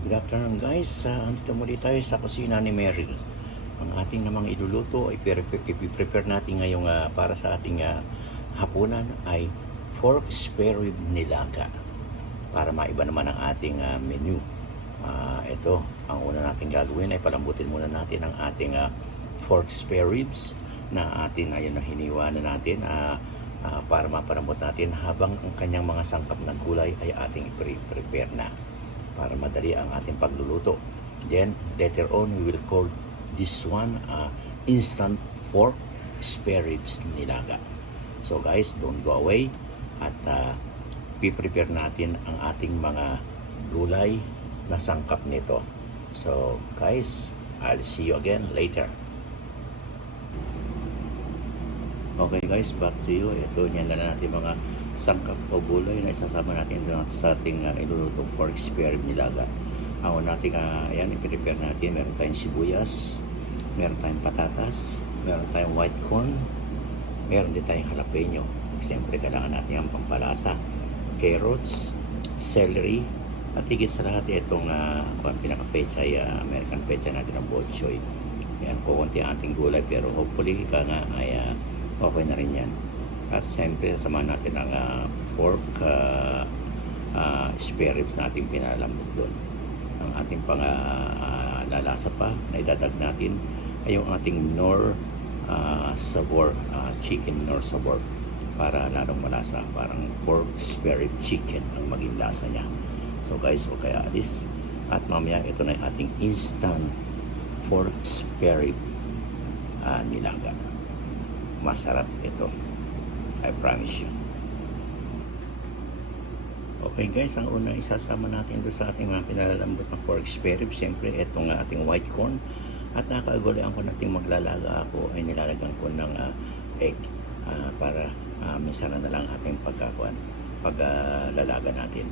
Good afternoon guys, andito muli tayo sa kusina ni Meryl. Ang ating namang iluluto ay i-prepare natin ngayong para sa ating hapunan ay pork spare rib nilaga. Para maiba naman ang ating menu. Ito, ang una natin gagawin ay palambutin muna natin ang ating pork spare ribs na atin ayun na hiniwa na natin para mapalambot natin habang ang kanyang mga sangkap na gulay ay ating i-prepare na para madali ang ating pagluluto. Then later on we will call this one instant pork spare ribs nilaga. So guys, don't go away at prepare natin ang ating mga gulay na sangkap nito. So guys, I'll see you again later. Okay guys, back to you. Ito, yan na natin mga sangkap o gulay na isasama natin sa ating ilulutong pork spare rib nilaga. Ang natin, ayan, i-prepare natin. Meron tayong sibuyas, meron tayong patatas, meron tayong white corn, meron din tayong jalapeno. Siyempre, kailangan natin ang pampalasa, carrots, celery, at higit sa lahat itong pinaka-pecha ay American pecha natin ng bok choy. Yan, kukunti ang ating gulay pero hopefully ay okay na rin yan. At siyempre sasamahan natin ang pork spare ribs natin pinalambot doon. Ang ating pang lalasa pa na idadag natin ay yung ating Knorr sabor, chicken Knorr sabor, para lalong malasa, parang pork spare rib chicken ang maging lasa niya. So guys, huwag kayo alis at mamaya ito na yung ating instant pork spare rib nilaga. Masarap ito, I promise you. Okay guys, ang unang isasama natin doon sa ating mga pinalalambot na pork spare rib, siyempre itong ating white corn. At nakakagulian ko natin maglalaga ako ay nilalagyan ko ng egg para minsan na lang ating paglalaga natin.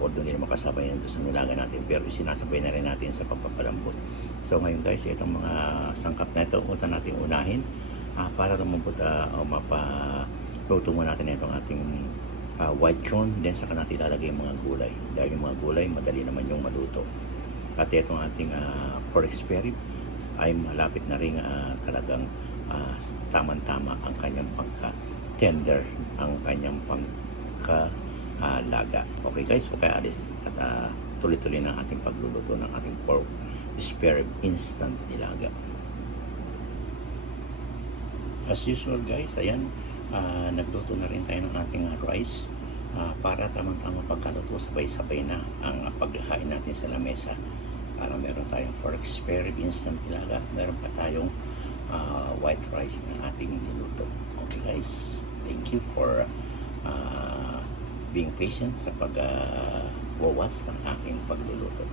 Although hindi naman kasabay yan doon sa nilaga natin, pero sinasabay na rin natin sa pagpapalambot. So ngayon guys, itong mga sangkap na ito utan natin unahin para lumambot o mapaluto mo natin itong ating white corn. Then saka natin ilalagay yung mga gulay, dahil yung mga gulay madali naman yung maluto. At itong ating pork spare rib ay malapit na rin talagang tamang-tama ang kanyang pagka-tender, ang kanyang pagka-laga. Okay guys, huwag kayo alis at tuloy-tuloy na ating pagluluto ng ating pork spare rib instant nilaga. As usual guys, ayan, nagluto na rin tayo ng ating rice para tamang-tama pagkaluto, sabay-sabay na ang paghahain natin sa lamesa. Para meron tayong pork spare rib instant nilaga, meron pa tayong white rice na ating niluto. Okay guys, thank you for being patient sa pag-watch ng aking pagluluto.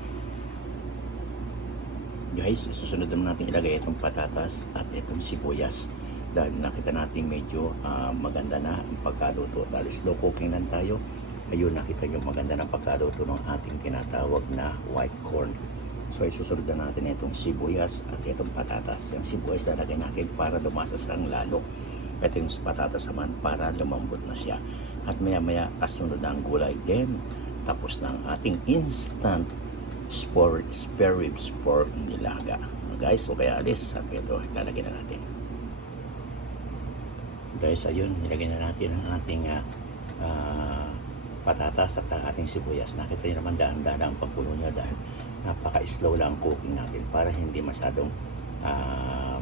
Guys, susunod naman natin ilagay itong patatas at itong sibuyas. Dahil nakita natin medyo maganda na ang pagkaluto, dahil slow cooking lang tayo. Ayun, nakita nyo maganda na pagkaluto ng ating tinatawag na white corn. So isusunod na natin itong sibuyas at itong patatas. Yung sibuyas lalagay natin para lumasas lang lalo. Ito yung patatas naman para lumambot na siya. At maya maya kasunod na ang gulay. Then tapos na ang ating instant spare ribs pork nilaga. Guys, huwag kayo alis at ito lalagay na natin. Guys, ayun, nilagay na natin ang ating patatas at ang ating sibuyas. Nakita nyo naman dahan-dahan ang pagpuno niya dahil napaka-slow lang ang cooking natin para hindi masyadong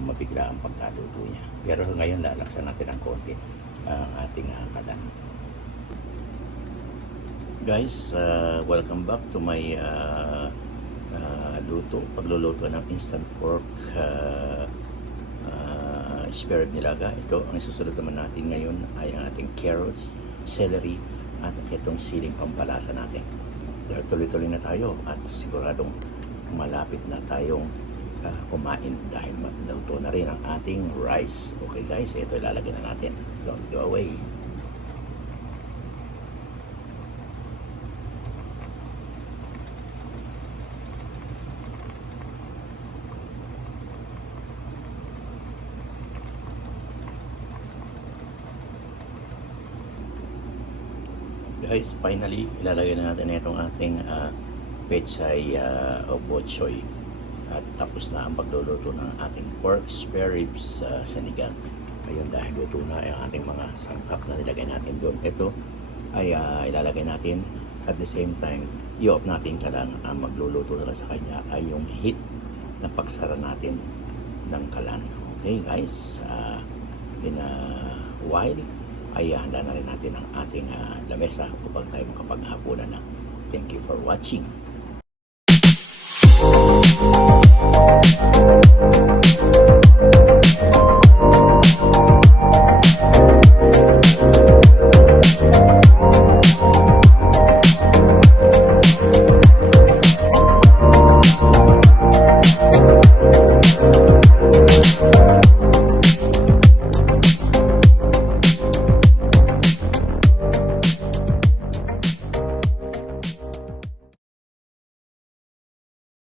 mabigla ang pagkaluto niya. Pero ngayon lalaksan natin ang konti ang ating kalan. Guys, welcome back to my pagluluto ng instant pork spare rib nilaga. Ito, ang isusunod naman natin ngayon ay ang ating carrots, celery, at itong siling pampalasa natin. Dahil tuloy-tuloy na tayo at siguradong malapit na tayong kumain dahil magluto na rin ang ating rice. Okay guys, ito ilalagay na natin. Don't go away. Guys, finally ilalagay na natin itong ating pechay o botchoy. At tapos na ang pagluluto ng ating pork spare ribs sa sinigang. Ayun, dahil luto na ang ating mga sangkap na nilagay natin doon. Ito ay ilalagay natin at the same time, i-off natin ka lang. Ang magluluto na sa kanya ay yung heat na pagsara natin ng kalan. Okay guys, in a while ay handa na rin natin ang ating lamesa upang tayo makapaghapunan na. Thank you for watching.